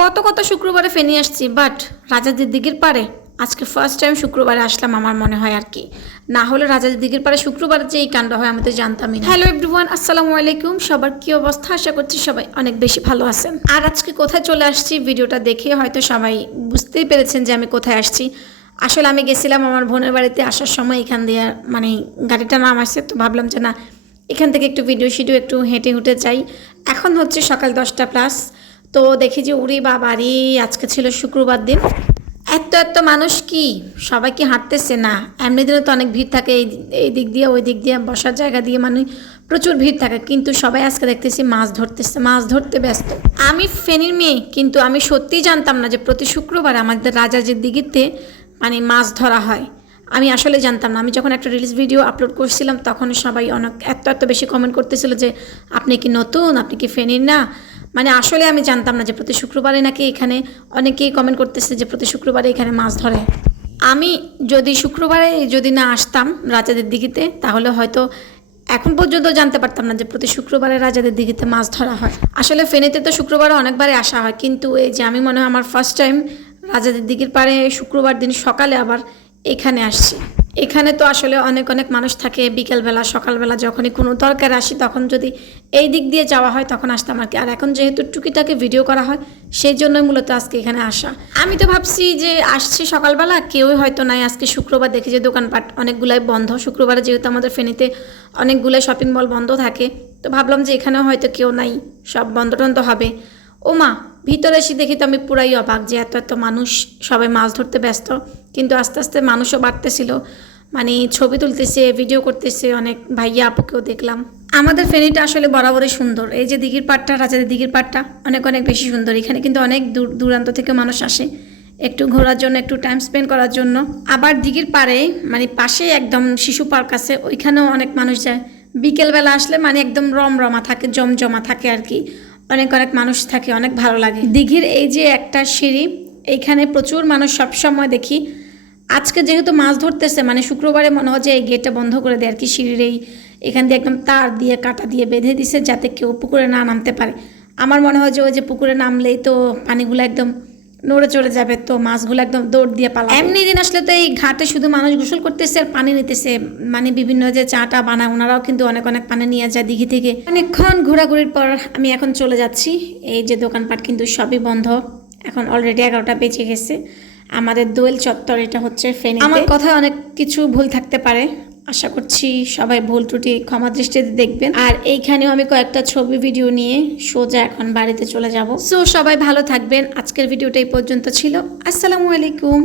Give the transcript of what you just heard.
কত কত শুক্রবারে ফেনি আসছি বাট রাজাদের দিঘির পারে আজকে ফার্স্ট টাইম শুক্রবারে আসলাম আমার মনে হয় আর কি। না হলে রাজাদের দিঘির পারে শুক্রবার যে এই কাণ্ড হয়, আমি তো জানতামই হ্যালো এভরিওয়ান আসসালামু আলাইকুম। সবার কি অবস্থা? আশা করছি সবাই অনেক বেশি ভালো আছেন। আর আজকে কোথায় চলে আসছি ভিডিওটা দেখে হয়তো সবাই বুঝতেই পেরেছেন যে আমি কোথায় আসছি। আসলে আমি গেছিলাম আমার বোনের বাড়িতে আসার সময় এখান দিয়ে মানে গাড়িটা নাম আসছে, তো ভাবলাম যে না, এখান থেকে একটু ভিডিও শিডিও একটু হেঁটে হুটে যাই। এখন হচ্ছে সকাল দশটা প্লাস তো দেখি যে উড়ি বা বাড়ি আজকে ছিল শুক্রবার দিন। এত এত মানুষ কি? সবাই কি হাঁটতেছে না? এমনি দিনে তো অনেক ভিড় থাকে, এই এই দিক দিয়ে, ওই দিক দিয়ে, বসার জায়গা দিয়ে মানে প্রচুর ভিড় থাকে। কিন্তু সবাই আজকে দেখতেছি মাছ ধরতেছে, মাছ ধরতে ব্যস্ত। আমি ফেনীর মেয়ে, কিন্তু আমি সত্যিই জানতাম না যে প্রতি শুক্রবার আমাদের রাজাজির দিঘিতে মানে মাছ ধরা হয়। আমি আসলে জানতাম না। আমি যখন একটা রিলস ভিডিও আপলোড করছিলাম, তখন সবাই অনেক, এত এত বেশি কমেন্ট করতেছিল যে, আপনি কি নতুন? আপনি কি ফেনীর না? মানে আসলে আমি জানতাম না যে প্রতি শুক্রবারে নাকি এখানে অনেকেই কমেন্ট করতেছে যে প্রতি শুক্রবারে এখানে মাছ ধরে। আমি যদি শুক্রবারে যদি না আসতাম রাজাদের দিঘিতে, তাহলে হয়তো এখন পর্যন্ত জানতে পারতাম না যে প্রতি শুক্রবারে রাজাদের দিঘিতে মাছ ধরা হয়। আসলে ফেনীতে তো শুক্রবারে অনেকবারই আসা হয়, কিন্তু এই যে আমি মনে হয় আমার ফার্স্ট টাইম রাজাদের দিঘির পাড়ে শুক্রবার দিন সকালে আবার এখানে আসছি। এখানে তো আসলে অনেক অনেক মানুষ থাকে বিকেলবেলা, সকালবেলা যখনই কোনো দরকার আসি তখন যদি এই দিক দিয়ে যাওয়া হয় তখন আসতাম আর কি। আর এখন যেহেতু টুকিটাকে ভিডিও করা হয়, সেই জন্যই মূলত আজকে এখানে আসা। আমি তো ভাবছি যে আসছি সকালবেলা, কেউই হয়তো নাই। আজকে শুক্রবার দেখি যে দোকানপাট অনেকগুলাই বন্ধ। শুক্রবারে যেহেতু আমাদের ফেনীতে অনেকগুলাই শপিং মল বন্ধ থাকে, তো ভাবলাম যে এখানেও হয়তো কেউ নাই, সব বন্ধ টন্ধ হবে। ও মা ভিতরে এসে দেখি তো আমি পুরাই অবাক যে এত এত মানুষ সবাই মাছ ধরতে ব্যস্ত। কিন্তু আস্তে আস্তে মানুষও বাড়তেছিল। মানে ছবি তুলতেছে ভিডিও করতেছে, অনেক ভাইয়া আপুকেও দেখলাম। আমাদের ফেনীটা আসলে বরাবরই সুন্দর। এই যে দিঘির পাটটা রাজাদের দিঘির পাটটা অনেক অনেক বেশি সুন্দর। এখানে কিন্তু অনেক দূর দূরান্ত থেকে মানুষ আসে। একটু ঘোরার জন্য, একটু টাইম স্পেন্ড করার জন্য। আবার দিঘির পাড়ে মানে পাশে একদম শিশু পার্ক আছে, ওইখানেও অনেক মানুষ যায়। বিকেলবেলা আসলে মানে একদম রমরমা থাকে, জমজমা থাকে আর কি। অনেক অনেক মানুষ থাকে, অনেক ভালো লাগে। দিঘির এই যে একটা সিঁড়ি, এইখানে প্রচুর মানুষ সব সময় দেখি। আজকে যেহেতু মাছ ধরতেছে মানে শুক্রবারে মনে হয় যে এই গেটটা বন্ধ করে দেয় আর কি, সিঁড়ির এই এখান দিয়ে একদম তার দিয়ে, কাটা দিয়ে বেঁধে দিছে যাতে কেউ পুকুরে না নামতে পারে। আমার মনে হয় যে ওই যে পুকুরে নামলেই তো পানিগুলো একদম নড়ে চড়ে যাবে তো মাছগুলো একদম দৌড় দিয়ে পালা এমনি দিন আসলে তো এই ঘাটে শুধু মানুষ গোসল করতেছে আর পানি নিতেছে। মানে বিভিন্ন যে চাটা বানায় ওনারাও কিন্তু অনেক অনেক পানি নিয়ে যায় দিঘি থেকে। অনেকক্ষণ ঘোরাঘুরির পর আমি এখন চলে যাচ্ছি। এই যে দোকানপাট কিন্তু সবই বন্ধ। এখন অলরেডি এগারোটা বেঁচে গেছে। আমাদের দোয়েল চত্বর এটা হচ্ছে ফেনী আমার কথা অনেক কিছু ভুল থাকতে পারে। আশা করছি সবাই ভুল ত্রুটি ক্ষমা দৃষ্টিতে দেখবেন। আর এইখানেও আমি কয়েকটা ছবি ভিডিও নিয়ে সোজা এখন বাড়িতে চলে যাব। সো সবাই ভালো থাকবেন। আজকের ভিডিওটা এই পর্যন্ত ছিল। আসসালামু আলাইকুম।